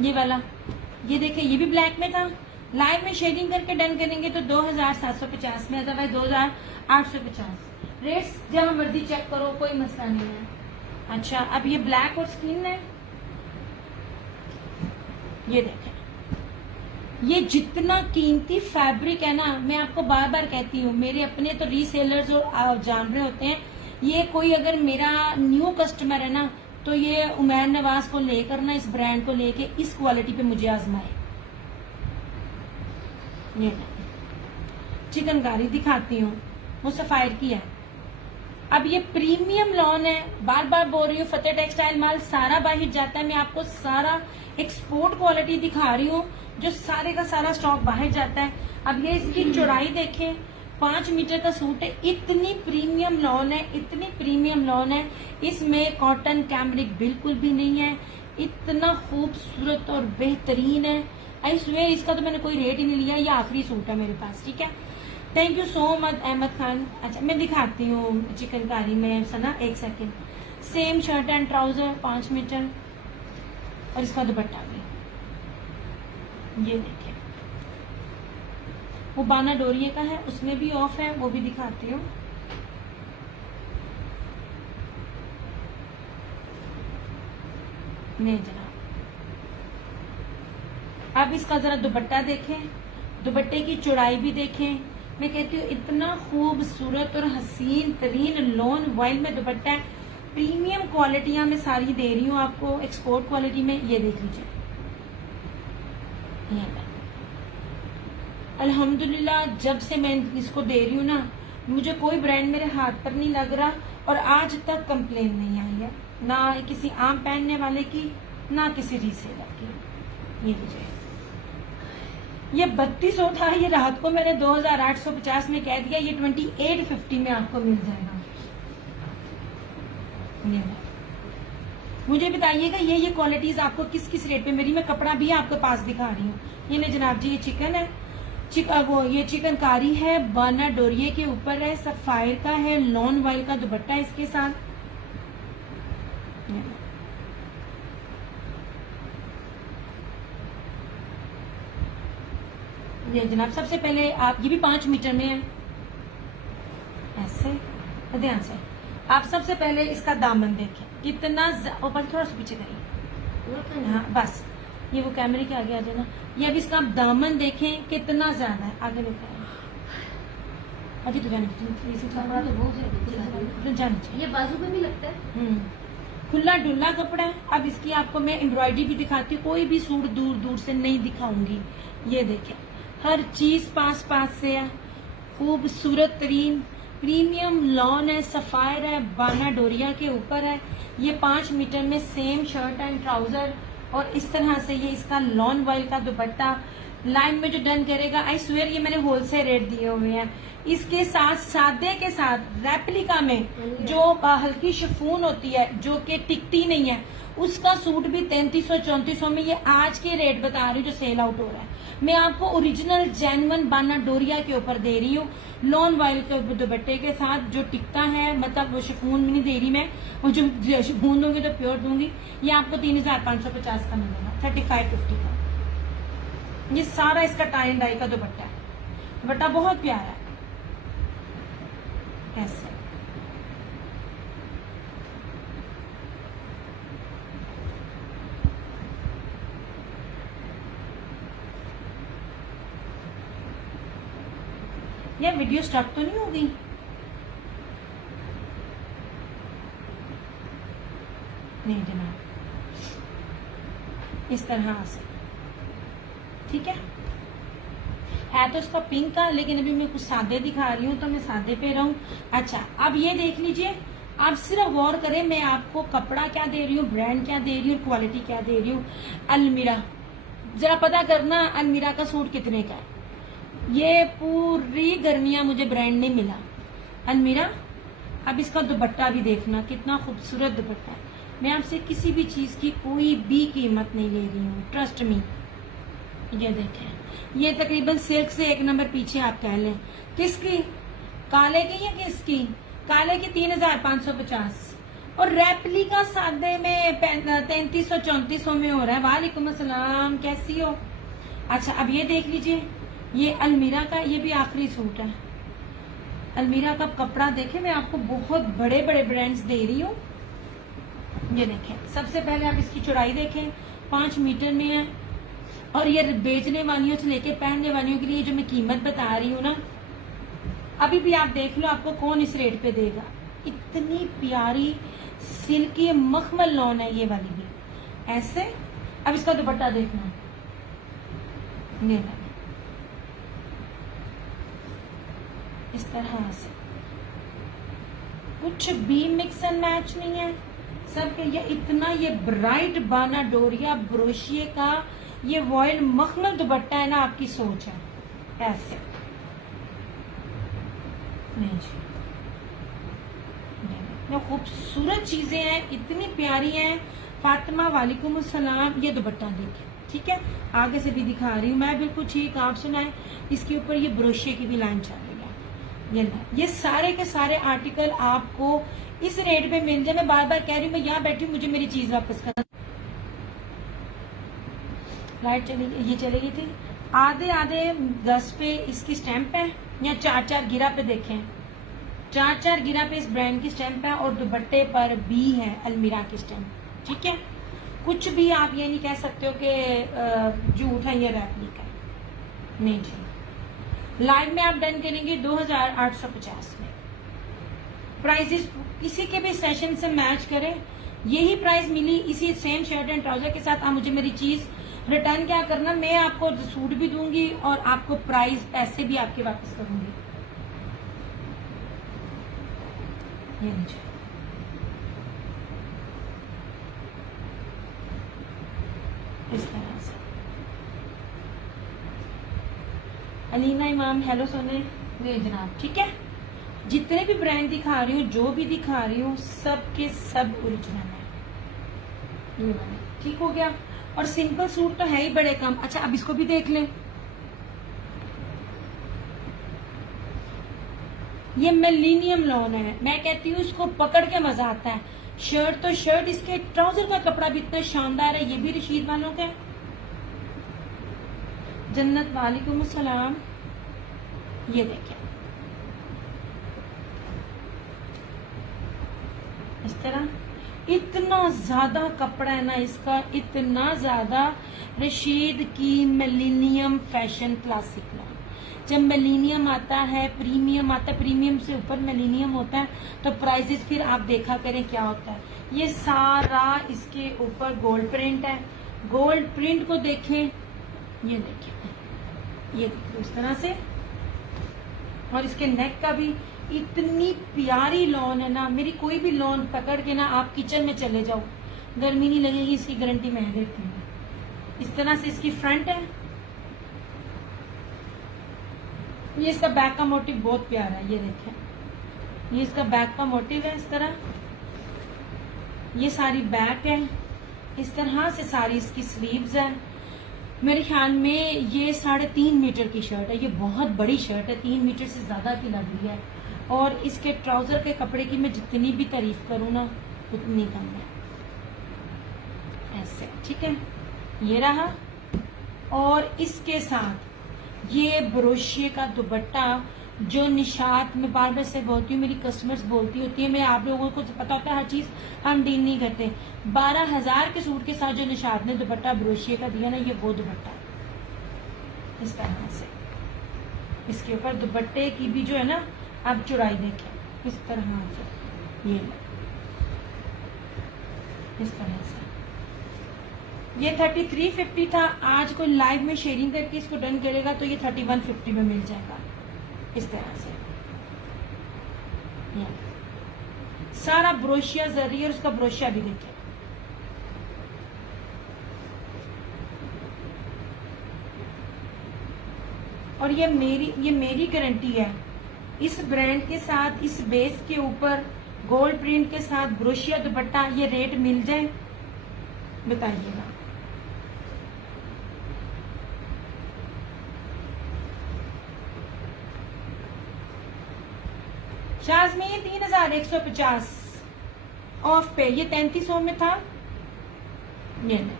ये वाला, ये देखिए ये भी ब्लैक में था। लाइव में शेडिंग करके डन करेंगे तो 2750 में, अदरवाइज 2850। रेट्स जहां मर्जी चेक करो, कोई मसला नहीं है। अच्छा, अब ये ब्लैक और स्किन है, ये देखें, ये जितना कीमती फैब्रिक है ना, मैं आपको बार बार कहती हूँ, मेरे अपने तो रीसेलर्स और जान रहे होते हैं, ये कोई अगर मेरा न्यू कस्टमर है ना, तो ये उमैर नवाज को लेकर ना, इस ब्रांड को लेके इस क्वालिटी पे मुझे आजमाए। ये चिकनकारी दिखाती हूँ, वो सफायर की है। अब ये प्रीमियम लॉन है, बार बार बोल रही हूँ, फतेह टेक्सटाइल माल सारा बाहर जाता है, मैं आपको सारा एक्सपोर्ट क्वालिटी दिखा रही हूँ, जो सारे का सारा स्टॉक बाहर जाता है। अब ये इसकी चौड़ाई देखें, 5 मीटर का सूट है, इतनी प्रीमियम लॉन है, इतनी प्रीमियम लॉन है, इसमें कॉटन कैमरिक बिल्कुल भी नहीं है, इतना खूबसूरत और बेहतरीन है। आई स्वेयर इसका तो मैंने कोई रेट ही नहीं लिया, ये आखिरी सूट है मेरे पास, ठीक है। Thank you so much Ahmad Khan. अच्छा, मैं दिखाती हूँ चिकनकारी में सना, एक second. Same shirt and trouser 5 metre, और इसका दुपट्टा भी ये देखिए, वो बाना डोरिये का है, उसमें भी ऑफ है, वो भी दिखाती हूँ। नहीं जनाब, अब इसका जरा दुपट्टा देखें, दुपट्टे की चौड़ाई भी देखें। मैं कहती हूँ इतना खूबसूरत और हसीन तरीन लॉन वाइल में दुपट्टा है, प्रीमियम क्वालिटियां मैं सारी दे रही हूँ आपको एक्सपोर्ट क्वालिटी में। ये देख लीजिए, अल्हम्दुलिल्लाह जब से मैं इसको दे रही हूँ ना, मुझे कोई ब्रांड मेरे हाथ पर नहीं लग रहा, और आज तक कंप्लेन नहीं आई है, ना किसी आम पहनने वाले की, ना किसी रीसेलर की। ये लीजिए, ये 3200 था, ये रात को मैंने 2850 में कह दिया, ये 2850 में आपको मिल जाएगा। मुझे बताइएगा ये क्वालिटीज आपको किस किस रेट पे मेरी, मैं कपड़ा भी आपके पास दिखा रही हूँ। ये नहीं जनाब जी, ये चिकन है, ये चिकनकारी है, बाना डोरिये के ऊपर है, सफायर का है, लॉन वाइल का दुपट्टा है इसके साथ। ये जनाब सबसे पहले आप, ये भी 5 मीटर में है, ऐसे ध्यान से आप सबसे पहले इसका दामन देखें, कितना ऊपर, थोड़ा सा पीछे करिए, हाँ बस, ये वो कैमरे के आगे आ जाना। ये अब इसका दामन देखें कितना ज्यादा है, आगे दिखाएं। अभी तो जाने ये बाजू में भी लगता है, खुला डुल्ला कपड़ा है। अब इसकी आपको मैं एम्ब्रॉयडरी भी दिखाती हूँ, कोई भी सूट दूर दूर से नहीं दिखाऊंगी। ये देखें, हर चीज पास पास से है, खूबसूरत तरीन प्रीमियम लॉन है, सफायर है, बाना डोरिया के ऊपर है। ये 5 मीटर में सेम शर्ट एंड ट्राउजर, और इस तरह से ये इसका लॉन वाइल का दुपट्टा। लाइन में जो डन करेगा, आई स्वेयर ये मैंने होलसेल रेट दिए हुए हैं। इसके साथ सादे के साथ रेप्लिका में जो हल्की शिफॉन होती है, जो कि टिकती नहीं है, उसका सूट भी 3300-3400 में, ये आज के रेट बता रही हूँ जो सेल आउट हो रहा है। मैं आपको ओरिजिनल जेन्युइन बाना डोरिया के ऊपर दे रही हूँ, लॉन वाइल के दुपट्टे के साथ, जो टिकता है, मतलब वो शिफॉन में नहीं दे रही मैं, और जो शिफॉन दूंगी तो प्योर दूंगी। ये आपको 3550 का मिलेगा, 3550 का। ये सारा इसका टाई एंड डाई का दुपट्टा है, दुपट्टा बहुत प्यारा है, ऐसे। ये वीडियो स्टॉप तो नहीं होगी? नहीं जनाब, इस तरह से, ठीक है तो इसका पिंक का, लेकिन अभी मैं कुछ सादे दिखा रही हूँ तो मैं सादे पे रहूं। अच्छा, अब ये देख लीजिए, आप सिर्फ गौर करें, मैं आपको कपड़ा क्या दे रही हूँ, ब्रांड क्या दे रही हूँ, क्वालिटी क्या दे रही हूँ। अलमीरा, जरा पता करना अलमीरा का सूट कितने का है। ये पूरी गर्मियां मुझे ब्रांड नहीं मिला अलमीरा। अब इसका दुपट्टा भी देखना, कितना खूबसूरत दुपट्टा है। मैं आपसे किसी भी चीज की कोई भी कीमत नहीं ले रही हूँ, ट्रस्ट मी। ये देखें, ये तकरीबन सिल्क से 1 नंबर पीछे आप कह लें। किसकी? काले की या किसकी? काले की 3550, और रेप्लिका सादे में 3300-3400 में हो रहा है। वालेकुम अस्सलाम, कैसी हो? अच्छा अब ये देख लीजिए, ये अलमीरा का, ये भी आखिरी सूट है। अलमीरा का कपड़ा देखे, मैं आपको बहुत बड़े बड़े ब्रांड्स दे रही हूँ। ये देखें, सबसे पहले आप इसकी चौड़ाई देखें, 5 मीटर में है। और ये बेचने वालियों से लेके पहनने वालियों के लिए जो मैं कीमत बता रही हूँ ना, अभी भी आप देख लो आपको कौन इस रेट पे देगा। इतनी प्यारी सिल्की मखमल लॉन है ये वाली भी ऐसे। अब इसका दुपट्टा देखना, ये इस तरह से, कुछ भी मिक्स एंड मैच नहीं है सबके। ये इतना ये ब्राइट बाना डोरिया ब्रोशिये का ये वॉयल मखमल दुपट्टा है ना, आपकी सोच है ऐसे। नहीं जी, खूबसूरत चीजें हैं, इतनी प्यारी हैं। फातिमा वालेकुम अस्सलाम। ये दुपट्टा देखिए, ठीक है, आगे से भी दिखा रही हूँ मैं, बिल्कुल ठीक। आप सुनाए, इसके ऊपर ये ब्रोशिये की भी लाइन चल रही है। ये सारे के सारे आर्टिकल आपको इस रेट पे मिल जाए। मैं बार बार कह रही हूँ, मैं यहाँ बैठी हूँ, मुझे मेरी चीज वापस कर। लाइट चली, ये चली गई थी। आधे आधे गज पे इसकी स्टैंप है, या 4-4 गिरा पे देखें, 4-4 गिरा पे इस ब्रांड की स्टैंप है। और दुपट्टे पर भी है अलमीरा की स्टैंप, ठीक है। कुछ भी आप ये नहीं कह सकते हो कि झूठ है या रेप्लिका है, नहीं जी। लाइव में आप डन करेंगे 2850 में। प्राइसेस किसी के भी सेशन से मैच करें, यही प्राइस मिली इसी सेम शर्ट एंड ट्राउजर के साथ। आप मुझे मेरी चीज रिटर्न क्या करना, मैं आपको सूट भी दूंगी और आपको प्राइस पैसे भी आपके वापस करूंगी। ये लीजिए, इस तरह से। अलीना इमाम, हेलो सोने, जी जनाब, ठीक है। जितने भी ब्रांड दिखा रही हूँ, जो भी दिखा रही हूँ, सब के सब ओरिजिनल है। ये वाले ठीक हो गया। और सिंपल सूट तो है ही बड़े कम। अच्छा अब इसको भी देख लें, ये मिलेनियम लॉन है। मैं कहती हूँ इसको पकड़ के मजा आता है। शर्ट तो शर्ट, इसके ट्राउजर का कपड़ा भी इतना शानदार है। ये भी रशीद वालों का है। जन्नत वालेकुम अस्सलाम। ये देखें, इस तरह इतना ज्यादा कपड़ा है ना इसका, इतना ज्यादा। रशीद की मिलेनियम फैशन क्लासिक लॉन। जब मिलेनियम आता है, प्रीमियम आता है, प्रीमियम से ऊपर मिलेनियम होता है, तो प्राइसेस फिर आप देखा करें क्या होता है। ये सारा इसके ऊपर गोल्ड प्रिंट है। गोल्ड प्रिंट को देखें, ये देखें, ये देखिए इस तरह से। और इसके नेक का भी इतनी प्यारी लॉन है ना। मेरी कोई भी लॉन पकड़ के ना आप किचन में चले जाओ, गर्मी नहीं लगेगी, इसकी गारंटी मैं देती हूँ। इस तरह से इसकी फ्रंट है। ये इसका बैक का मोटिव बहुत प्यारा है, ये देखें, ये इसका बैक का मोटिव है। इस तरह ये सारी बैक है, इस तरह से सारी इसकी स्लीव्स है। मेरे ख्याल में ये 3.5 मीटर की शर्ट है। ये बहुत बड़ी शर्ट है, 3 मीटर से ज्यादा की लग रही है। और इसके ट्राउजर के कपड़े की मैं जितनी भी तारीफ करूँ ना, उतनी कम है। ऐसे, ठीक है, ये रहा। और इसके साथ ये ब्रोशिये का दुपट्टा, जो निशात में बार बार से बोलती हूँ, मेरी कस्टमर्स बोलती होती है, मैं आप लोगों को पता होता है हर चीज हम डील नहीं करते। 12,000 के सूट के साथ जो निशात ने दुपट्टा ब्रोशिये का दिया ना, ये वो दुपट्टा इस तरह से। इसके ऊपर दुपट्टे की भी जो है ना, आप चौड़ाई देखें, इस तरह से, ये इस तरह से। ये 3350 था। आज कोई लाइव में शेयरिंग करके इसको डन करेगा तो ये 3150 में मिल जाएगा। इस तरह से सारा ब्रोशिया जरिए, और उसका ब्रोशिया भी देखिए। और ये मेरी गारंटी है, इस ब्रांड के साथ, इस बेस के ऊपर गोल्ड प्रिंट के साथ ब्रोशिया दुपट्टा, ये रेट मिल जाए, बताइएगा। शाज़मीन 3150, ऑफ पे, ये 3300 में था। ये ले।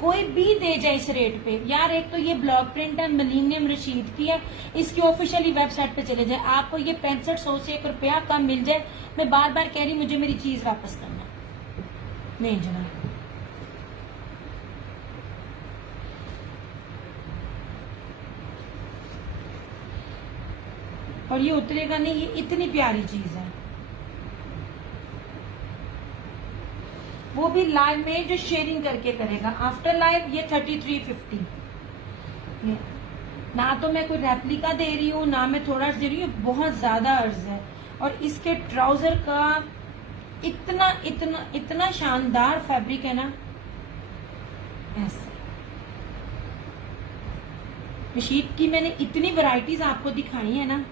कोई भी दे जाए इस रेट पे यार, एक तो ये ब्लॉक प्रिंट है, मिलीनियम रशीद की है, इसकी ऑफिशियली वेबसाइट पे चले जाए, आपको ये 6500 से 1 रुपया कम मिल जाए। मैं बार बार कह रही, मुझे मेरी चीज वापस करना नहीं जनाब। और ये उतरेगा नहीं, ये इतनी प्यारी चीज है। वो भी लाइव में जो शेयरिंग करके करेगा, आफ्टर लाइव ये 3350। ना तो मैं कोई रेप्लिका दे रही हूँ, ना मैं थोड़ा दे रही हूँ, बहुत ज्यादा अर्ज है। और इसके ट्राउजर का इतना इतना इतना शानदार फैब्रिक है ना, ऐसे। शीट की मैंने इतनी वैरायटीज आपको दिखाई है ना।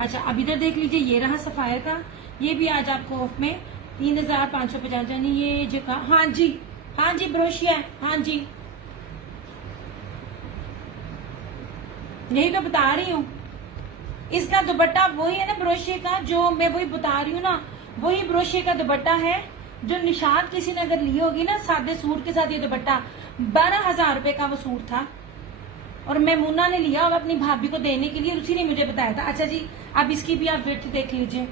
अच्छा, अब इधर देख लीजिए, ये रहा सफायर का, ये भी आज आपको ऑफ में 3550, यानी ये जो का, हाँ जी ब्रोशिया है, हाँ जी, यही तो बता रही हूँ। इसका दुपट्टा वही है ना ब्रोशिया का, जो मैं वही बता रही हूँ ना, वही ब्रोशिया का दुपट्टा है जो निशात किसी ने अगर ली होगी ना सादे सूट के साथ। ये दुपट्टा 12,000 रुपए का वो सूट था, और मैमूना ने लिया और अपनी भाभी को देने के लिए, उसी ने मुझे बताया था। अच्छा जी, अब इसकी भी आप विड्थ देख लीजिए,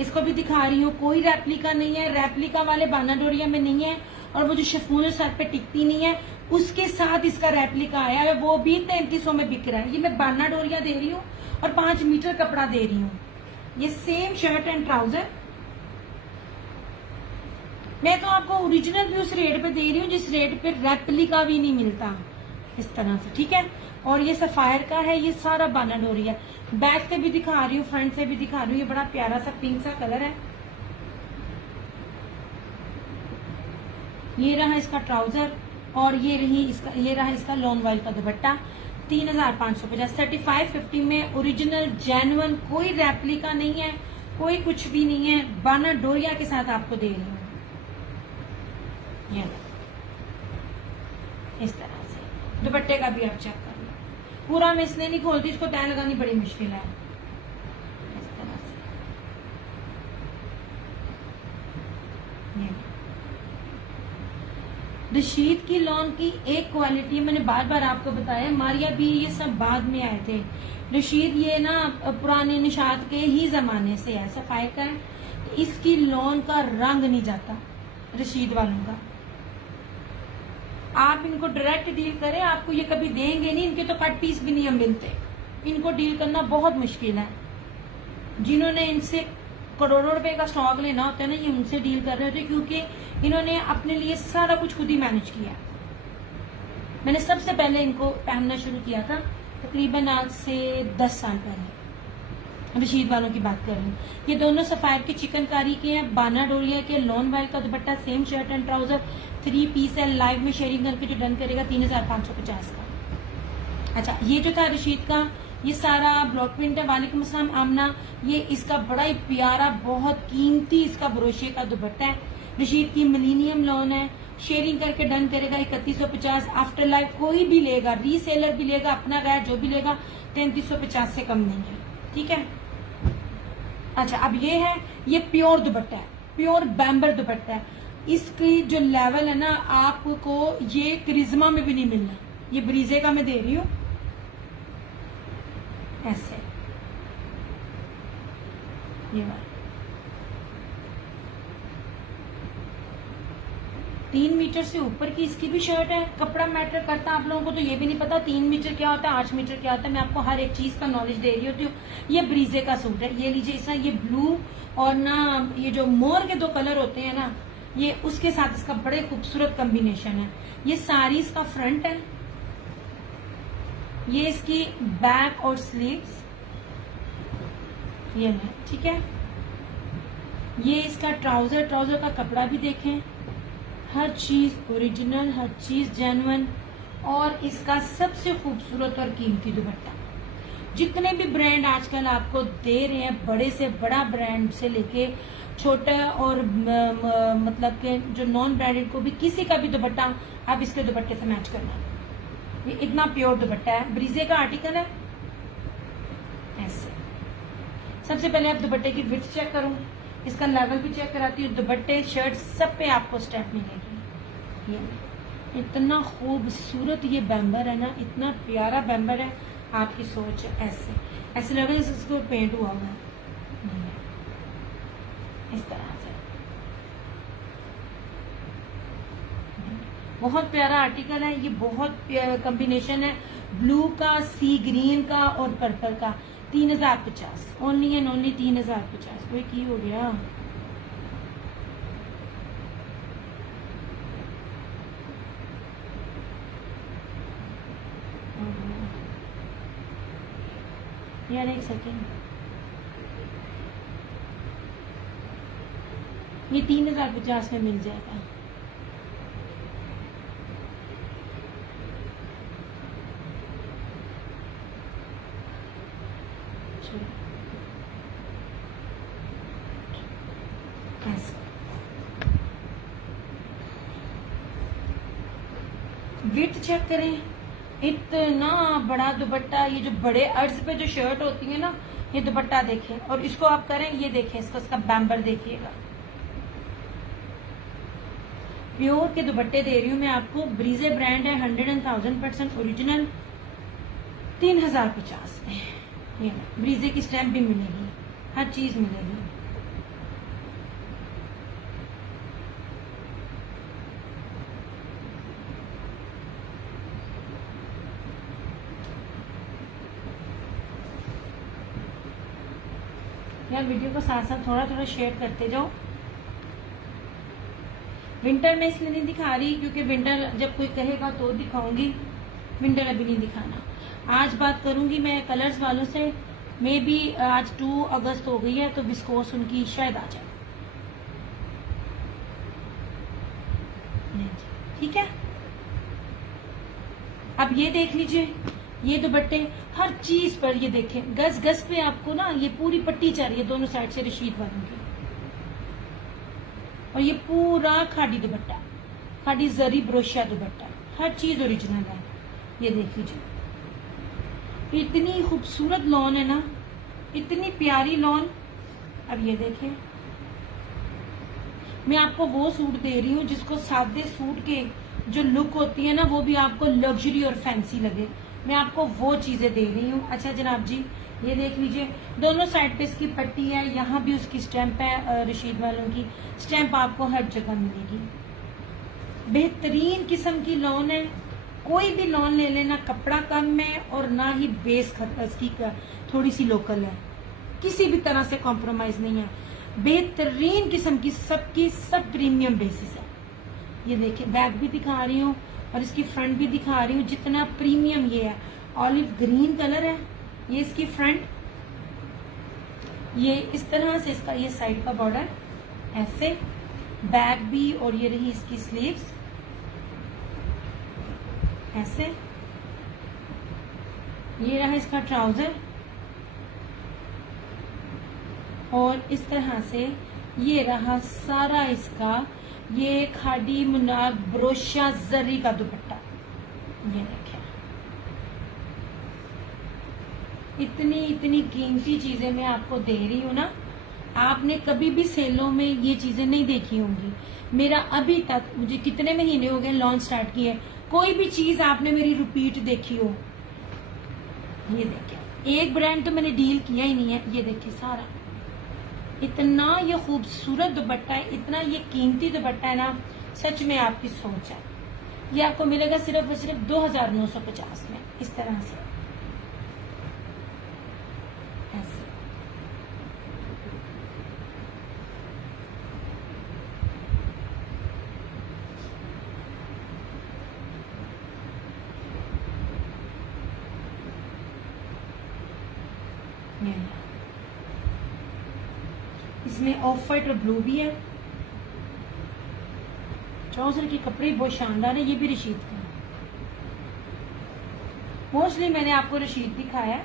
इसको भी दिखा रही हूँ। कोई रेप्लिका नहीं है, रेप्लिका वाले बाना डोरिया में नहीं है, और वो जो शिफॉन सर पे टिकती नहीं है, उसके साथ इसका रेप्लिका आया है, वो भी 3300 में बिक रहा है। ये मैं बाना डोरिया दे रही हूँ और 5 मीटर कपड़ा दे रही हूँ। ये सेम शर्ट एंड ट्राउजर, मैं तो आपको ओरिजिनल भी उस रेट पे दे रही हूँ जिस रेट पे रेप्लिका भी नहीं मिलता इस तरह से, ठीक है। और ये सफायर का है, ये सारा बाना डोरिया। बैक से भी दिखा रही हूँ, फ्रंट से भी दिखा रही हूँ। ये बड़ा प्यारा सा पिंक सा कलर है। ये रहा इसका ट्राउजर, और ये रहा इसका लॉन्ग वाइल का दुपट्टा। 3550, 3550 में ओरिजिनल जेन्युइन, कोई रेप्लिका नहीं है, कोई कुछ भी नहीं है, बाना डोरिया के साथ आपको दे रही हूँ। ये इस तरह से दुपट्टे का भी आप चेक कर लो। पूरा मैं इसलिए नहीं खोलती, इसको तय लगानी बड़ी मुश्किल है। इस तरह से रशीद की लॉन की एक क्वालिटी, मैंने बार बार आपको बताया, मारिया भी ये सब बाद में आए थे। रशीद ये ना पुराने निशात के ही जमाने से है, सफाई का है। इसकी लॉन का रंग नहीं जाता रशीद वालों का। आप इनको डायरेक्ट डील करें, आपको ये कभी देंगे नहीं, इनके तो कट पीस भी नहीं हम मिलते। इनको डील करना बहुत मुश्किल है। जिन्होंने इनसे करोड़ों रुपए का स्टॉक लेना होता है ना, ये उनसे डील कर रहे होते, क्योंकि इन्होंने अपने लिए सारा कुछ खुद ही मैनेज किया। मैंने सबसे पहले इनको पहनना शुरू किया था तकरीबन आज से 10 साल पहले। रशीद वालों की बात कर रही हूँ। ये दोनों सफायर की चिकनकारी के हैं, बाना डोरिया के, लॉन वाइल का dupatta, same shirt and trouser, 3 piece है। लाइव में शेयरिंग करके जो डन करेगा 3550 का। अच्छा, ये जो था रशीद का, ये सारा ब्लॉक प्रिंट है। वालेकुम अस्सलाम आमना। ये इसका बड़ा ही प्यारा, बहुत कीमती इसका ब्रोशे का दुपट्टा है। रशीद की मिलीनियम लॉन है, शेयरिंग करके डन करेगा 3150। आफ्टर लाइफ कोई भी लेगा, रीसेलर भी लेगा, अपना गैर जो भी लेगा, 3350 से कम नहीं है, ठीक है। अच्छा, अब ये है, ये प्योर दुपट्टा है, प्योर बैम्बर दुपट्टा है। इसकी जो लेवल है ना, आपको ये करिश्मा में भी नहीं मिलना। ये ब्रीजे का मैं दे रही हूँ ऐसे, ये वाला 3 मीटर से ऊपर की इसकी भी शर्ट है। कपड़ा मैटर करता है, आप लोगों को तो ये भी नहीं पता 3 मीटर क्या होता है, 8 मीटर क्या होता है। मैं आपको हर एक चीज का नॉलेज दे रही होती हूँ। ये ब्रीजे का सूट है, ये लीजिए। इसका ये ब्लू और ना ये जो मोर के 2 कलर होते हैं ना, ये उसके साथ इसका बड़े खूबसूरत कॉम्बिनेशन है। ये सारी इसका फ्रंट है, ये इसकी बैक और स्लीव्स ये है, ठीक है। ये इसका ट्राउजर, ट्राउजर का कपड़ा भी देखें, हर चीज ओरिजिनल, हर चीज जेन्युइन। और इसका सबसे खूबसूरत और कीमती दुपट्टा। जितने भी ब्रांड आजकल आपको दे रहे हैं, बड़े से बड़ा ब्रांड से लेके छोटा और मतलब के जो नॉन ब्रांडेड को भी, किसी का भी दुपट्टा आप इसके दुपट्टे से मैच करना। ये इतना प्योर दुपट्टा है, ब्रीजे का आर्टिकल है ऐसे। सबसे पहले आप दुपट्टे की विड्थ चेक करो, इसका लेवल भी चेक कराती हूँ। दुपट्टे, शर्ट सब पे आपको स्टेप मिलेगी। ये इतना खूबसूरत ये बैम्बर है ना, इतना प्यारा बैम्बर है। आपकी सोच है ऐसे ऐसे लग रहा है जैसे इसको पेंट हुआ हुआ है। इस तरह से बहुत प्यारा आर्टिकल है ये। बहुत कॉम्बिनेशन है ब्लू का, सी ग्रीन का और पर्पल का। 3050 ओनली एंड ओनली 3050। कोई की हो गया? यार एक सेकेंड, ये 3050 में मिल जाएगा। विड्थ चेक करें, इतना बड़ा दुपट्टा। ये जो बड़े अर्ज पे जो शर्ट होती है ना, ये दुपट्टा देखें और इसको आप करें, ये देखें इसका बैम्बर देखिएगा। प्योर के दुपट्टे दे रही हूँ मैं आपको। ब्रीजे ब्रांड है, 100% ओरिजिनल, 3050 में। ये ब्रीजे की स्टैम्प भी मिलेगी, हर चीज मिलेगी। यार वीडियो को साथ साथ थोड़ा थोड़ा शेयर करते जाओ। विंटर में इसलिए नहीं दिखा रही क्योंकि विंटर जब कोई कहेगा तो दिखाऊंगी, विंटर अभी नहीं दिखाना। आज बात करूंगी मैं कलर्स वालों से। मे बी आज 2 अगस्त हो गई है तो विस्कोस उनकी शायद आ जाए। ठीक है, अब ये देख लीजिए, ये दुपट्टे हर चीज पर ये देखें, गज गज पे आपको ना ये पूरी पट्टी चल रही है दोनों साइड से रशीद वालों की। और ये पूरा खादी दुपट्टा, खादी जरी ब्रोशिया दुपट्टा, हर चीज ओरिजिनल है। ये देख लीजिए, इतनी खूबसूरत लॉन है ना, इतनी प्यारी लॉन। अब ये देखें, मैं आपको वो सूट दे रही हूँ जिसको सादे सूट के जो लुक होती है ना, वो भी आपको लग्जरी और फैंसी लगे। मैं आपको वो चीजें दे रही हूँ। अच्छा जनाब जी, ये देख लीजिए, दोनों साइड पे इसकी पट्टी है, यहाँ भी उसकी स्टैंप है, रशीद वालों की स्टैंप आपको हर जगह मिलेगी। बेहतरीन किस्म की लॉन है। कोई भी लॉन ले लेना, कपड़ा कम है और ना ही बेस इसकी थोड़ी सी लोकल है, किसी भी तरह से कॉम्प्रोमाइज नहीं है। बेहतरीन किस्म की सबकी सब प्रीमियम बेसिस है। ये देखिए, बैक भी दिखा रही हूँ और इसकी फ्रंट भी दिखा रही हूँ, जितना प्रीमियम ये है। ऑलिव ग्रीन कलर है ये इसकी फ्रंट। ये इस तरह से इसका ये साइड का बॉर्डर ऐसे, बैक भी, और ये रही इसकी स्लीव्स ऐसे। ये रहा इसका ट्राउजर और इस तरह से ये रहा सारा इसका ये खादी मुनार ब्रोशिया जरी का दुपट्टा। ये देखिए, इतनी इतनी कीमती चीजें मैं आपको दे रही हूँ ना, आपने कभी भी सेलों में ये चीजें नहीं देखी होंगी। मेरा अभी तक, मुझे कितने महीने हो गए लॉन्च स्टार्ट किए, कोई भी चीज आपने मेरी रिपीट देखी हो। ये देखिए, एक ब्रांड तो मैंने डील किया ही नहीं है। ये देखिए, सारा इतना ये खूबसूरत दुपट्टा है, इतना ये कीमती दुपट्टा है ना, सच में आपकी सोच है। ये आपको मिलेगा सिर्फ और सिर्फ 2950 में, इस तरह से ऐसे। इसमें ऑफ वाइट और ब्लू भी है। ट्राउजर के कपड़े बहुत शानदार है। ये भी रशीद का, मोस्टली मैंने आपको रशीद दिखाया है।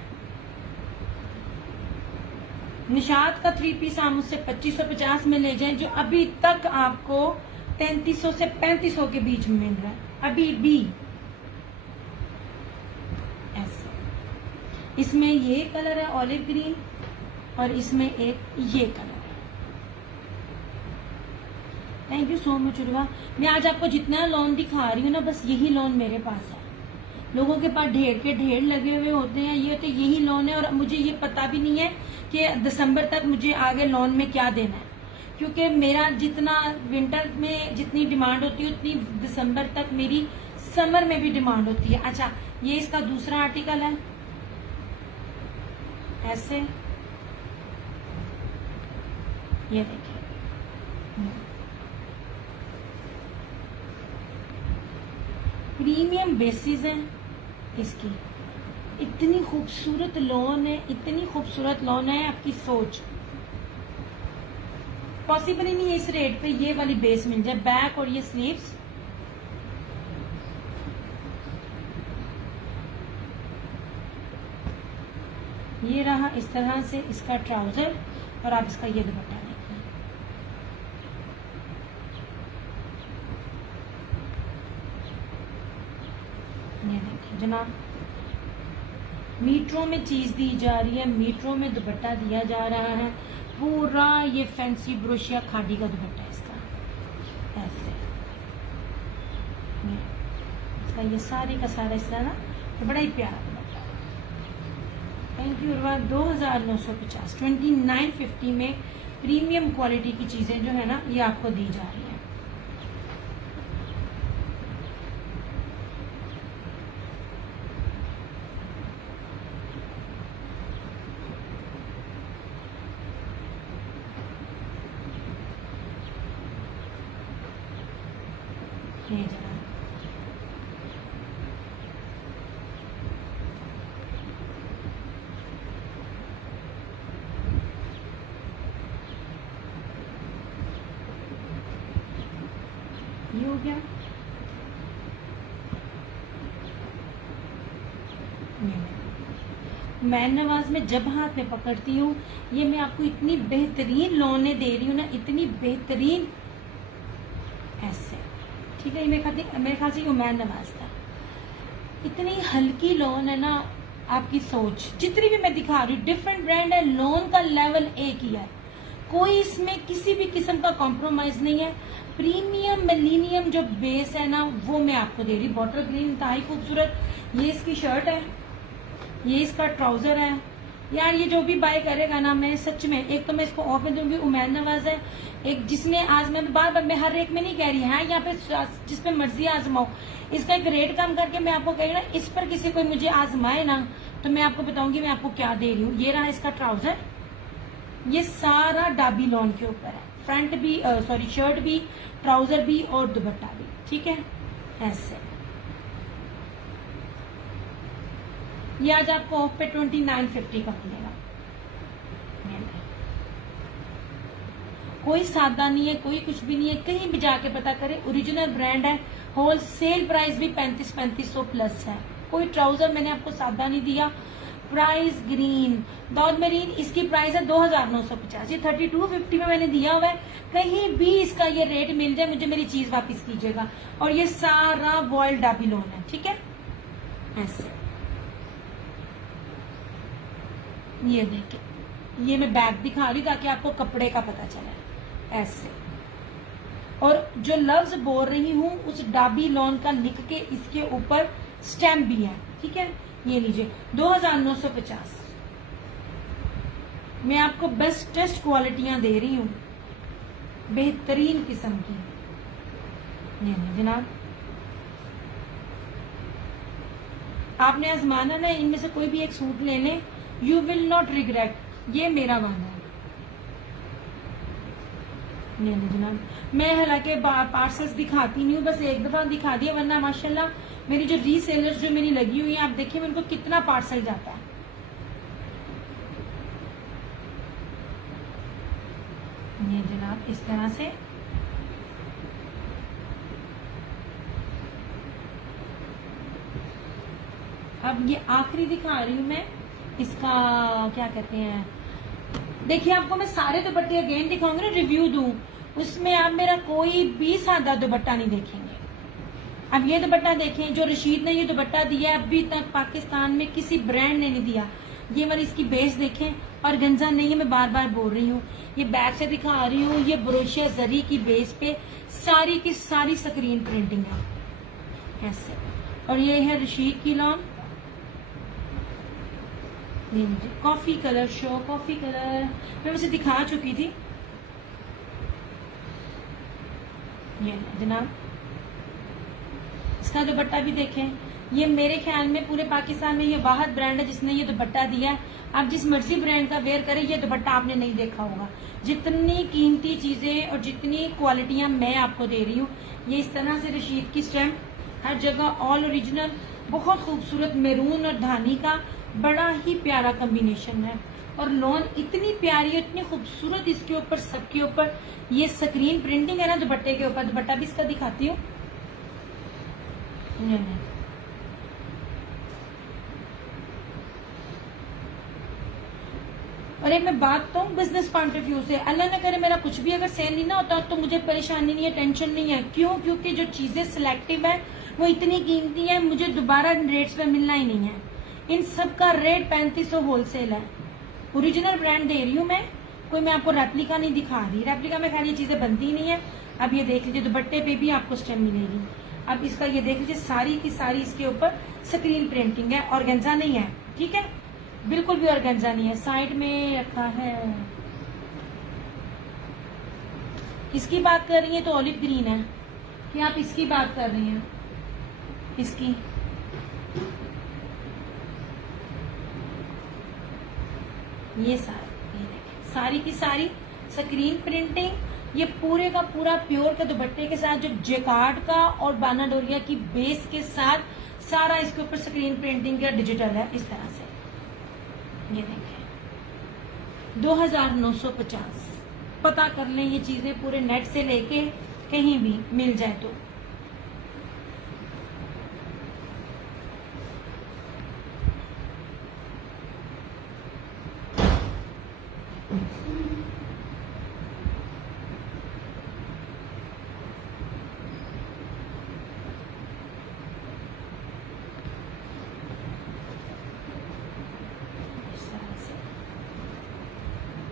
निशात का 3 पीस आप मुझसे 2550 में ले जाएं, जो अभी तक आपको 3300 से 3500 के बीच में मिल रहा है अभी भी ऐसे। इसमें ये कलर है ऑलिव ग्रीन और इसमें एक ये कलर है। Thank you so much Urwa. मैं आज आपको जितना लॉन दिखा रही हूँ ना, बस यही लॉन मेरे पास है। लोगों के पास ढेर के ढेर लगे हुए होते हैं, ये तो यही लोन है। और मुझे ये पता भी नहीं है कि दिसंबर तक मुझे आगे लोन में क्या देना है, क्योंकि मेरा जितना विंटर में जितनी डिमांड होती है उतनी दिसंबर तक मेरी समर में भी डिमांड होती है। अच्छा, ये इसका दूसरा आर्टिकल है, ऐसे ये देखिए, प्रीमियम बेसिस है इसकी। इतनी खूबसूरत लॉन है, इतनी खूबसूरत लॉन है, आपकी सोच पॉसिबल ही नहीं है इस रेट पे ये वाली बेस मिल जाए। बैक और ये स्लीव्स, ये रहा इस तरह से इसका ट्राउजर, और आप इसका ये दुपट्टा देखिए। ये देखिए जनाब, मीटरों में चीज दी जा रही है, मीटरों में दुपट्टा दिया जा रहा है। पूरा ये फैंसी ब्रोशिया खादी का दुपट्टा है इसका, ऐसे इसका ये सारे का सारा इस तरह ना, तो बड़ा ही प्यारा दुपट्टा। Thank you Urwa. 2950 2950 में प्रीमियम क्वालिटी की चीजें जो है ना, ये आपको दी जा रही है। ये जरा ये हो गया। मैं नवाज में जब हाथ में पकड़ती हूँ, ये मैं आपको इतनी बेहतरीन लॉने दे रही हूँ ना, इतनी बेहतरीन, ऐसे ठीक है। मेरे ख्याल से उमैन नवाज था। इतनी हल्की लॉन है ना, आपकी सोच जितनी भी मैं दिखा रही हूँ, डिफरेंट ब्रांड है, लॉन का लेवल एक ही है, कोई इसमें किसी भी किस्म का कॉम्प्रोमाइज नहीं है। प्रीमियम मिलीनियम जो बेस है ना, वो मैं आपको दे रही। बॉटल ग्रीन इंतहाई खूबसूरत, ये इसकी शर्ट है, ये इसका ट्राउजर है। यार ये जो भी बाय करेगा ना, मैं सच में, एक तो मैं इसको ऑफ में दूंगी, उमैन नवाज है। एक जिसने आज मैं बार बार, मैं हर एक में नहीं कह रही है, यहाँ पे जिस पे मर्जी आजमाओ। इसका एक रेट कम करके मैं आपको कह रही हूँ ना, इस पर किसी कोई मुझे आजमाए ना, तो मैं आपको बताऊंगी मैं आपको क्या दे रही हूँ। ये रहा इसका ट्राउजर, ये सारा डाबी लॉन के ऊपर है, फ्रंट भी सॉरी शर्ट भी, ट्राउजर भी और दुपट्टा भी, ठीक है। ऐसे ये आज आपको ऑफ पे 2950 का मिलेगा। कोई सादा नहीं है, कोई कुछ भी नहीं है, कहीं भी जाके पता करें, ओरिजिनल ब्रांड है। होलसेल प्राइस भी 3500 प्लस है। कोई ट्राउजर मैंने आपको सादा नहीं दिया। प्राइस ग्रीन डॉल मेरीन, इसकी प्राइस है 2950। ये 3250 में मैंने दिया हुआ है। कहीं भी इसका ये रेट मिल जाए, मुझे मेरी चीज वापस कीजिएगा। और ये सारा बॉयल डाबी लोन है, ठीक है। ऐसे ये देखिए, ये मैं बैग दिखा रही ताकि आपको कपड़े का पता चले, ऐसे। और जो लफ्ज बोल रही हूँ उस डाबी लॉन का लिख के इसके ऊपर स्टैम्प भी है, ठीक है। ये लीजिए 2950। मैं आपको बेस्टेस्ट क्वालिटियां दे रही हूँ, बेहतरीन किस्म की। ये जनाब, आपने आजमाना ना, इनमें से कोई भी एक सूट ले लें, यू विल नॉट रिग्रेट। ये मेरा वादा है। ये जनाब, मैं हालांकि पार्सल्स दिखाती नहीं हूँ, बस एक दफा दिखा दिया, वरना माशाल्लाह मेरी जो रीसेलर्स जो मेरी लगी हुई है, आप देखिए मेरे को कितना पार्सल जाता है। ये जनाब इस तरह से अब ये आखिरी दिखा रही हूं मैं, इसका क्या कहते हैं, देखिए आपको मैं सारे दुपट्टे अगेन दिखाऊंगी ना, रिव्यू दूं, उसमें आप मेरा कोई भी सादा दुपट्टा नहीं देखेंगे। अब ये दुपट्टा देखें, जो रशीद ने ये दुपट्टा दिया है, अभी तक पाकिस्तान में किसी ब्रांड ने नहीं दिया। ये वाली इसकी बेस देखें, और गंजा नहीं है, मैं बार बार बोल रही हूँ, ये बैक से दिखा रही हूँ। ये ब्रोशिया जरी की बेस पे सारी की सारी स्क्रीन प्रिंटिंग है ऐसे। और ये है रशीद की lawn, coffee colour show, coffee colour मैं वैसे दिखा चुकी थी। ये है जनाब, इसका दुपट्टा भी देखें। ये मेरे ख्याल में पूरे पाकिस्तान में ये वाहिद ब्रांड है जिसने ये दुपट्टा दिया है। आप जिस मर्जी ब्रांड का वेयर करें, ये दुपट्टा आपने नहीं देखा होगा। जितनी कीमती चीजें और जितनी क्वालिटियां मैं आपको दे रही हूँ, ये इस तरह से रशीद की स्टैम्प हर जगह ऑल ओरिजिनल, बहुत खूबसूरत मेरून और धानी का बड़ा ही प्यारा कॉम्बिनेशन है। और लॉन इतनी प्यारी है, इतनी खूबसूरत, इसके ऊपर सबके ऊपर ये स्क्रीन प्रिंटिंग है ना दुपट्टे के ऊपर। दुपट्टा भी इसका दिखाती हूँ। और एक मैं बात तो बिजनेस पॉइंट ऑफ व्यू से, अल्लाह न करे मेरा कुछ भी अगर सेल नहीं ना होता तो मुझे परेशानी नहीं है, टेंशन नहीं है। क्यों? क्योंकि जो चीजें सिलेक्टिव है वो इतनी कीमती है, मुझे दोबारा रेट्स पे मिलना ही नहीं है। इन सब का रेट 3500 होलसेल है। ओरिजिनल ब्रांड दे रही हूँ मैं, कोई मैं आपको रेप्लिका नहीं दिखा रही। रेप्लिका में खैर ये चीजें बनती नहीं है। अब ये देख लीजिए, दुपट्टे पे भी आपको स्टेम मिलेगी। अब इसका ये देख लीजिए, सारी की सारी इसके ऊपर स्क्रीन प्रिंटिंग है, ऑर्गेन्जा नहीं है, ठीक है, बिल्कुल भी ऑर्गेन्जा नहीं है। साइड में रखा है। इसकी बात कर रही है तो ऑलिव ग्रीन है कि आप इसकी बात कर रही हैं? इसकी ये सारी की सारी स्क्रीन प्रिंटिंग, ये पूरे का पूरा प्योर के दुपट्टे के साथ जो जेकार्ड का और बाना डोरिया की बेस के साथ सारा इसके ऊपर स्क्रीन प्रिंटिंग का डिजिटल है इस तरह से। ये देखें 2950। पता कर लें, ये चीजें पूरे नेट से लेके कहीं भी मिल जाए तो।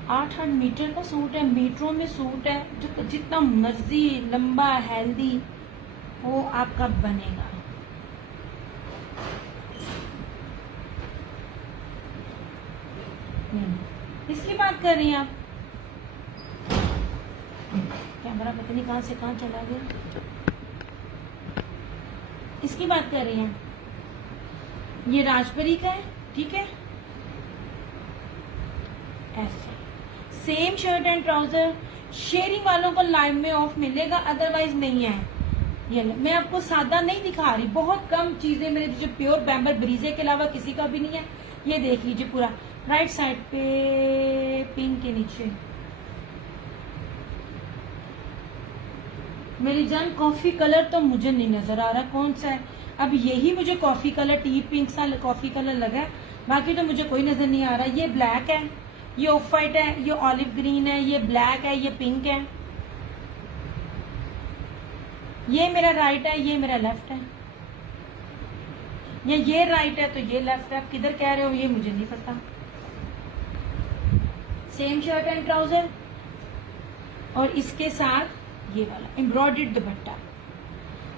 आठ मीटर का सूट है, मीटरों में सूट है, जो जितना मर्जी लंबा हेल्दी वो आपका बनेगा। इसकी बात कर रही हैं आप? कैमरा पता नहीं कहां से कहां चला गया। इसकी बात कर रही हैं? ये राजबरी का है, ठीक है, ऐसे same shirt and trouser. Sharing वालों को लाइव में ऑफ मिलेगा, अदरवाइज नहीं है। ये मैं आपको सादा नहीं दिखा रही, बहुत कम चीजें मेरे जो प्योर बैम्बर ब्रीजे के अलावा किसी का भी नहीं है। ये देख लीजिए पूरा राइट साइड पे पिंक के नीचे। मेरी जान कॉफी कलर तो मुझे नहीं नजर आ रहा कौन सा है। अब यही मुझे कॉफी कलर, टी पिंक सा कॉफी कलर लगा है, बाकी तो मुझे कोई नजर नहीं आ रहा। ये ब्लैक है, ये ऑफ वाइट है, ये ऑलिव ग्रीन है, ये ब्लैक है, ये पिंक है। ये मेरा राइट है, ये मेरा लेफ्ट है, या ये राइट है तो ये लेफ्ट है। आप किधर कह रहे हो ये मुझे नहीं पता। सेम शर्ट एंड ट्राउजर और इसके साथ ये वाला एम्ब्रॉयडर्ड दुपट्टा।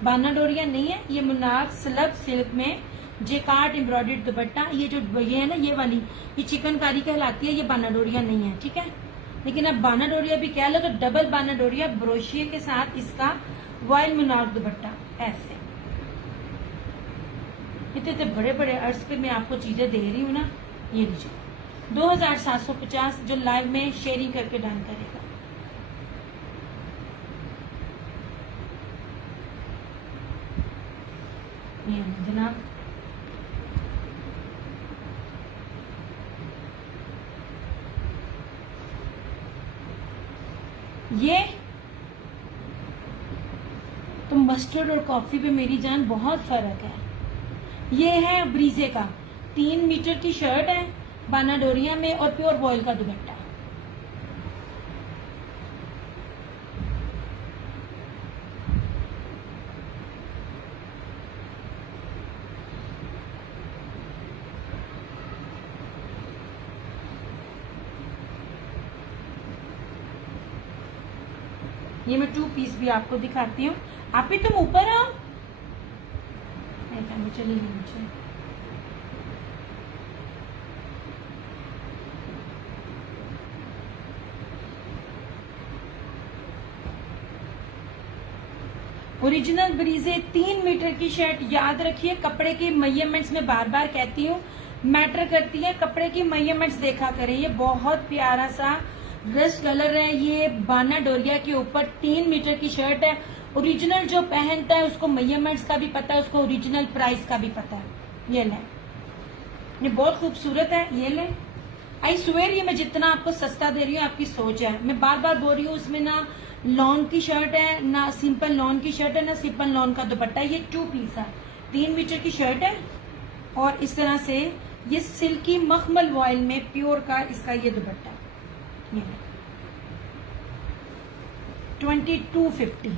बाना डोरिया नहीं है, ये मुनार स्लब सिल्क में जेकार्ड एम्ब्रॉयडर्ड दुपट्टा। ये जो ये है ना, ये वाली, ये चिकनकारी कहलाती है, ये बाना डोरिया नहीं है, ठीक है। लेकिन अब बाना डोरिया भी कह लो तो डबल बाना डोरिया ब्रोशिये के साथ इसका वाइल्ड मुनार दुपट्टा ऐसे। इतने बड़े बड़े अर्ज पे मैं आपको चीजें दे रही हूँ ना। ये लीजिए 2750, जो लाइव में शेयरिंग करके डन करेगा। ये जनाब ये तो मस्टर्ड और कॉफी पे मेरी जान बहुत फर्क है। ये है ब्रीजे का 3 मीटर की शर्ट है बाना डोरिया में और प्योर वॉयल का दुपट्टा। ये मैं 2 पीस भी आपको दिखाती हूँ। आप ही तुम ऊपर आओ, चलिए नीचे। ओरिजिनल ब्रीजे 3 मीटर की शर्ट। याद रखिए कपड़े की मेजरमेंट्स में बार बार कहती हूँ मैटर करती है, कपड़े की मेजरमेंट्स देखा करें। ये बहुत प्यारा सा रस्ट कलर है, ये बाना डोरिया के ऊपर 3 मीटर की शर्ट है। ओरिजिनल जो पहनता है उसको मेजरमेंट्स का भी पता है, उसको ओरिजिनल प्राइस का भी पता है। ये लें, ये बहुत खूबसूरत है, ये लें। आई स्वेयर ये मैं जितना आपको सस्ता दे रही हूँ आपकी सोच है। मैं बार बार बोल रही हूँ उसमें ना लॉन की शर्ट है, ना सिंपल लॉन की शर्ट है, ना सिंपल लॉन का दुपट्टा है। ये 2 पीस है, 3 मीटर की शर्ट है और इस तरह से ये सिल्की मखमल वॉयल में प्योर का इसका ये दुपट्टा है। 2250।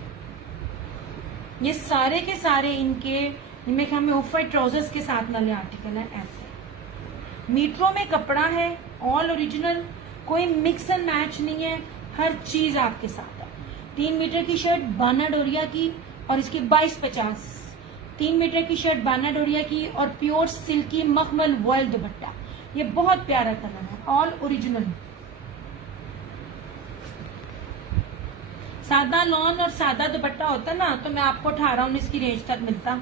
ये सारे के सारे इनके इनमें ख्याल में ऑफ वाइट ट्राउजर्स के साथ वाले आर्टिकल है। ऐसे मीटरों में कपड़ा है, ऑल ओरिजिनल, कोई मिक्स एंड मैच नहीं है, हर चीज आपके साथ है। 3 मीटर की शर्ट बाना डोरिया की और इसकी 2250। 3 मीटर की शर्ट बाना डोरिया की और प्योर सिल्की मखमल वॉयल दुपट्टा। ये बहुत प्यारा कलर है, ऑल ओरिजिनल। सादा लॉन और सादा दुपट्टा होता ना तो मैं आपको 18-19 की रेंज तक मिलता।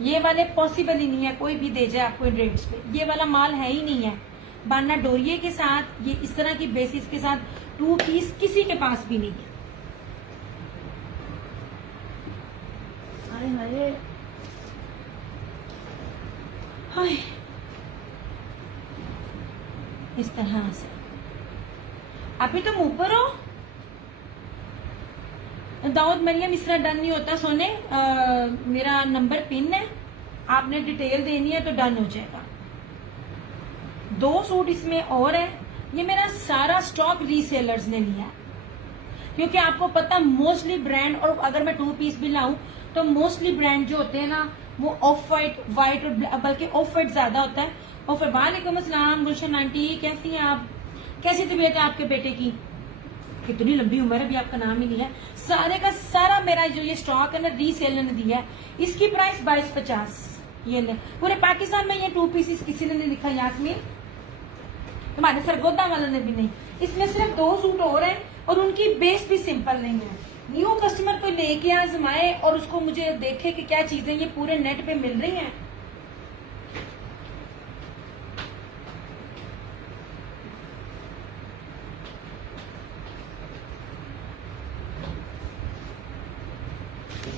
ये वाले पॉसिबल ही नहीं है, कोई भी दे जाए आपको इन रेट्स पे। ये वाला माल है ही नहीं है। बाना डोरिये के साथ ये इस तरह की बेसिस के साथ 2 पीस किसी के पास भी नहीं है। हाय हाय हाय, इस तरह से। अभी तुम ऊपर हो दाऊद मरियम, इस तरह डन नहीं होता सोने। मेरा नंबर पिन है, आपने डिटेल देनी है तो डन हो जाएगा। 2 सूट इसमें और है। ये मेरा सारा स्टॉक रीसेलर्स ने लिया है क्योंकि आपको पता मोस्टली ब्रांड, और अगर मैं 2 पीस भी लाऊं तो मोस्टली ब्रांड जो होते हैं ना वो ऑफ वाइट, व्हाइट और बल्कि ऑफ वाइट ज्यादा होता है। और फिर वालेकुम अस्सलाम गुलशन आंटी, कैसी हैं आप? कैसी तबीयत है आपके बेटे की? कितनी लंबी उम्र है, अभी आपका नाम ही नहीं है। सारे का सारा मेरा जो ये स्टॉक है ना रीसेलर ने दिया है। इसकी प्राइस 2250। ये ले, पूरे पाकिस्तान में ये 2 पीस किसी ने नहीं लिखा यास्मीन, तुम्हारे सरगोदा वालों ने भी नहीं। इसमें सिर्फ 2 सूट और हैं और उनकी बेस भी सिंपल नहीं है। न्यू कस्टमर को लेके आजमाए और उसको मुझे देखे कि क्या चीजें ये पूरे नेट पे मिल रही हैं।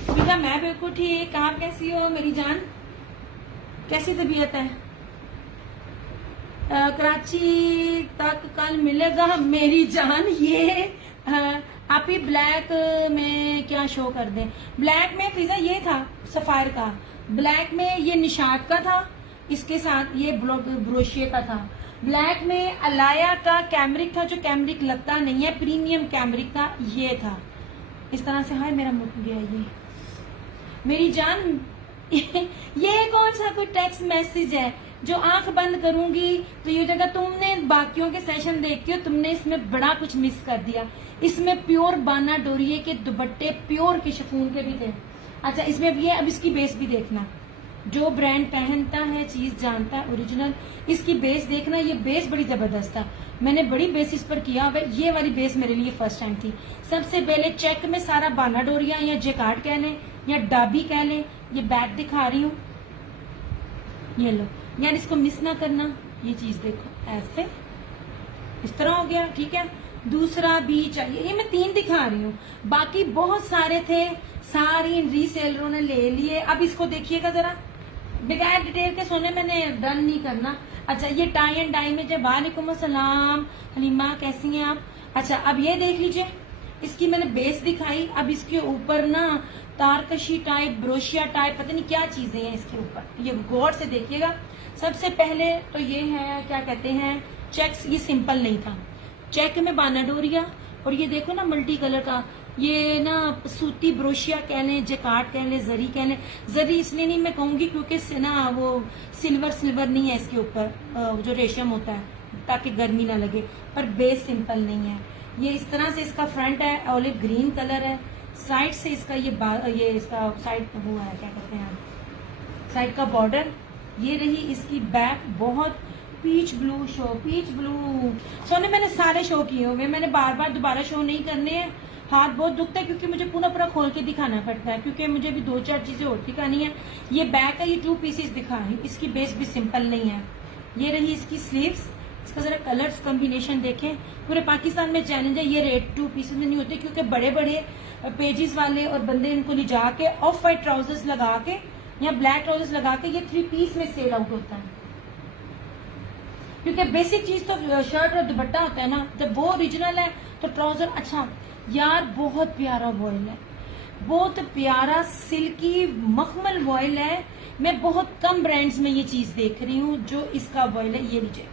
बेटा मैं बिल्कुल ठीक, आप कैसी हो मेरी जान? कैसी तबीयत है? कराची तक कल मिलेगा मेरी जान। ये आप ही ब्लैक में क्या शो कर दें? ब्लैक में फिजा ये था सफायर का, ब्लैक में ये निशात का था, इसके साथ ये ब्रोशिये का था। ब्लैक में अलाया का कैमरिक था, जो कैमरिक लगता नहीं है, प्रीमियम कैमरिक का ये था। इस तरह से। हाय मेरा मुक गया ये मेरी जान। ये कौन सा कोई टेक्स्ट मैसेज है? जो आंख बंद करूंगी तो ये जगह तुमने बाकियों के सेशन देखते हो, तुमने इसमें बड़ा कुछ मिस कर दिया। इसमें प्योर बाना डोरिये के दुपट्टे प्योर के शिफॉन के भी थे। अच्छा इसमें भी है, अब इसकी बेस भी देखना। जो ब्रांड पहनता है चीज जानता है ओरिजिनल। इसकी बेस देखना, ये बेस बड़ी जबरदस्त था। मैंने बड़ी बेसिस पर किया हुआ। ये वाली बेस मेरे लिए फर्स्ट टाइम थी। सबसे पहले चेक में सारा बाना डोरिया या जेकार्ड कह लें या डाबी कह लें। ये बैक दिखा रही हूँ, ये लो यार, इसको मिस ना करना। ये चीज देखो ऐसे इस तरह हो गया, ठीक है। दूसरा भी चाहिए, ये मैं 3 दिखा रही हूँ, बाकी बहुत सारे थे, सारी रीसेलरों ने ले लिए। अब इसको देखिएगा जरा, बगैर डिटेल के सोने मैंने डन नहीं करना। अच्छा ये टाई एंड डाई में जब वालेकुम अस्सलाम हलीमा, कैसी हैं आप? अच्छा अब ये देख लीजिए, इसकी मैंने बेस दिखाई। अब इसके ऊपर ना तारकशी टाइप, ब्रोशिया टाइप, पता नहीं क्या चीजें हैं इसके ऊपर। ये गौर से देखिएगा। सबसे पहले तो ये है क्या कहते हैं चेक्स। ये सिंपल नहीं था, चेक में बाना डोरिया। और ये देखो ना मल्टी कलर का, ये ना सूती ब्रोशिया कह लें, जेकार्ड कह लें, जरी कह लें। जरी इसलिए नहीं मैं कहूंगी क्योंकि ना वो सिल्वर नहीं है इसके ऊपर, जो रेशम होता है, ताकि गर्मी ना लगे। पर बेस सिंपल नहीं है। ये इस तरह से इसका फ्रंट है, ऑलिव ग्रीन कलर है। साइड से इसका ये इसका साइड वो है, क्या कहते हैं, साइड का बॉर्डर। ये रही इसकी बैक, बहुत peach blue show, peach blue. सोने मैंने सारे शो किए हुए, मैंने बार बार दोबारा शो नहीं करने हैं। हाथ बहुत दुखता है क्योंकि मुझे पूरा खोल के दिखाना पड़ता है, क्योंकि मुझे भी 2-4 चीजें और दिखानी है। ये बैक है, ये 2 पीसेस दिखा रही हूँ। इसकी बेस भी सिंपल नहीं है। ये रही इसकी स्लीव्स। इसका जरा कलर्स कॉम्बिनेशन देखें। पूरे पाकिस्तान में चैलेंज है, ये रेट 2 पीसेस में नहीं होते, क्योंकि बड़े बड़े पेजेस वाले और बंदे इनको ले जाके ऑफ वाइट ट्राउजर्स लगा के या ब्लैक ट्राउजर्स लगा के ये 3 पीस में सेल आउट होता है। क्योंकि बेसिक चीज तो शर्ट और दुपट्टा होता है ना, जब वो ओरिजिनल है तो ट्राउजर अच्छा। यार बहुत प्यारा वॉयल है, बहुत प्यारा सिल्की मखमल वॉयल है। मैं बहुत कम ब्रांड्स में ये चीज देख रही हूँ जो इसका वॉयल है। ये लीजिए,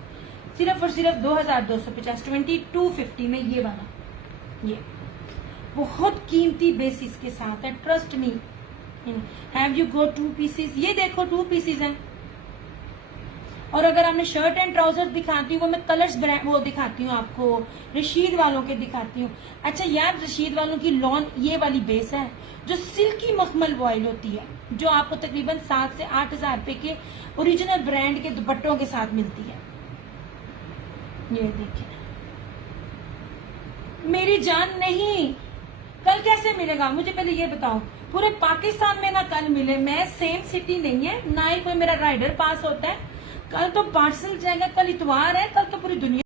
सिर्फ और सिर्फ 2250, 2250 में ये वाला, ये बहुत कीमती बेसिस के साथ है। Trust me. Have you go 2 pieces? ये देखो 2 पीसेस हैं। और अगर हमने शर्ट एंड ट्राउजर दिखाती हूँ, वो मैं कलर्स वो दिखाती हूँ आपको, रशीद वालों के दिखाती हूँ। अच्छा यार, रशीद वालों की लॉन ये वाली बेस है जो सिल्की मखमल वॉयल होती है, जो आपको तकरीबन 7 से 8 हजार रुपए के ओरिजिनल ब्रांड के दुपट्टों के साथ मिलती है। ये देखिए मेरी जान, नहीं कल कैसे मिलेगा मुझे पहले ये बताओ। पूरे पाकिस्तान में ना कल मिले, मैं सेम सिटी नहीं है, ना ही कोई मेरा राइडर पास होता है। कल तो पार्सल जाएगा, कल इतवार है, कल तो पूरी दुनिया